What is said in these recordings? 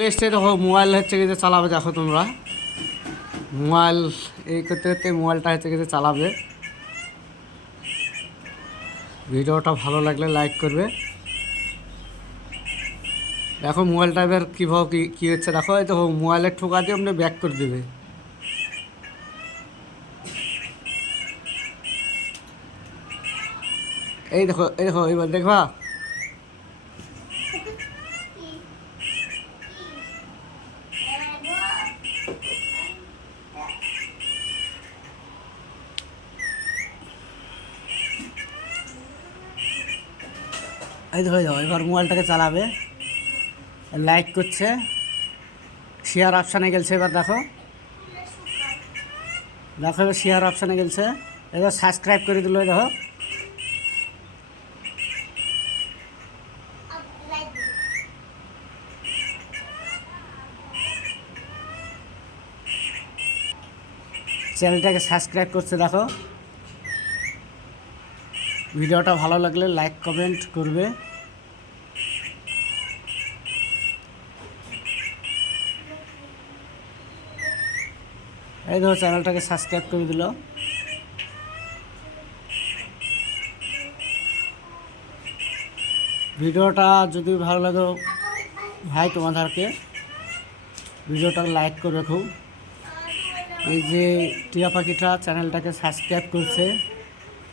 Play store mobile হচ্ছে কি যে চালাবে দেখো তোমরা। মোবাইল এই করতে করতে মোবাইলটা হচ্ছে কি যে চালাবে। ভিডিওটা ভালো লাগলে লাইক করবে। দেখো মোবাইলটা এবার কীভাবে কী কী হচ্ছে দেখো, এই দেখো মোবাইলের ঠোকা দিয়ে আপনি ব্যাক করে দেবে। এই দেখো এই দেখো এবার দেখবা? এই এই দেখো এবার মোবাইলটাকে চালাবে। লাইক করছে। শেয়ার অপশানে গেলছে, এবার দেখো। দেখো, এবার শেয়ার অপশানে গেলছে। এবার সাবস্ক্রাইব করে দিল দেখো। চ্যানেলটাকে সাবস্ক্রাইব করছে, দেখো। ভিডিওটা ভালো লাগলে লাইক কমেন্ট করবে। এই দেখো চ্যানেলটাকে সাবস্ক্রাইব করে দিল। ভিডিওটা যদি ভালো লাগে, ভাই তোমাদেরকে, ভিডিওটা লাইক করবে খুব এই যে টিয়া পাখিটা চ্যানেলটাকে সাবস্ক্রাইব করছে।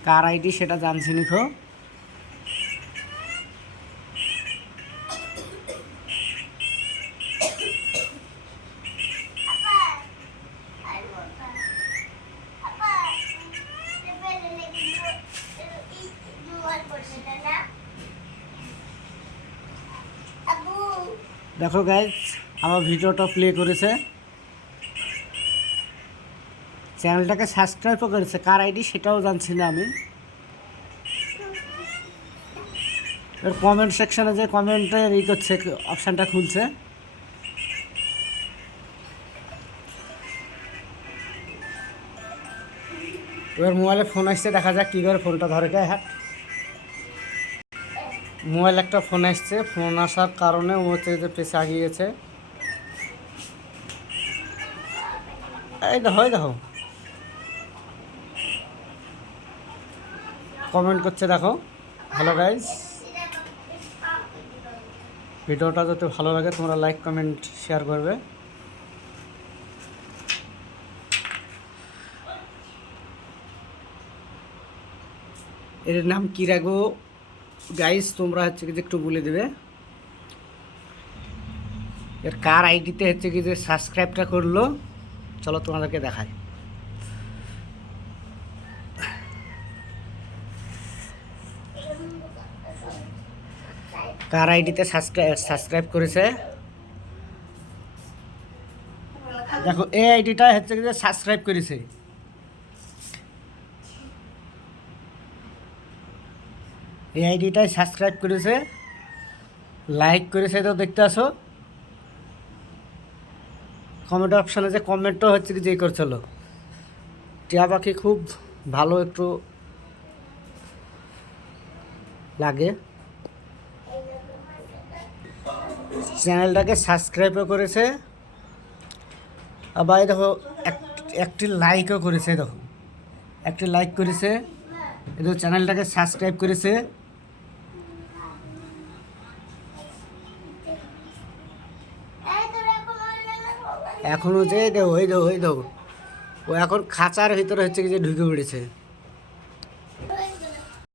কার আইডি সেটা জানছি নিখো। দেখো গাইজ আমার ভিডিওটা প্লে করেছে। চ্যানেলটাকে সাবস্ক্রাইবও করেছে। কার আইডি সেটাও জানছি না আমি। এর কমেন্ট সেকশনে যে কমেন্টের ই করছে অপশানটা খুলছে। এবার মোবাইলে ফোন আসছে, দেখা যাক কী করে ফোনটা ধরে কে হ্যাঁ মোবাইল একটা ফোন আসছে ফোন আসার কারণে ও হচ্ছে যে পেছে আগিয়েছে এই দেখো এই দেখো। কমেন্ট করছে, দেখো। হ্যালো গাইজ ভিডিওটা যাতে ভালো লাগে, তোমরা লাইক কমেন্ট শেয়ার করবে। এর নাম কী রাখব গাইজ তোমরা হচ্ছে কি যে একটু বলে দেবে। এর কার আইডিতে হচ্ছে কি যে সাবস্ক্রাইবটা করল? চলো তোমাদেরকে দেখাই। কার আইডিতে সাবস্ক্রাইব করেছে। দেখো, এই আইডিটা হচ্ছে যে সাবস্ক্রাইব করেছে। এই আইডিটাই সাবস্ক্রাইব করেছে। লাইক করেছে তো দেখতে আসো। কমেন্ট অপশানে যে কমেন্টও হচ্ছে কি যে করছিল। টিয়া পাখি খুব ভালো একটু লাগে। চ্যানেলটাকে সাবস্ক্রাইবও করেছে। আবার দেখো, এক- একটি লাইকও করেছে দেখো। একটি লাইক করেছে, এই দেখো চ্যানেলটাকে সাবস্ক্রাইব করেছে। এখনও যে দেখো ওই দেখো ওই দেখো। ও এখন খাঁচার ভিতরে হচ্ছে কি যে ঢুকে পড়েছে।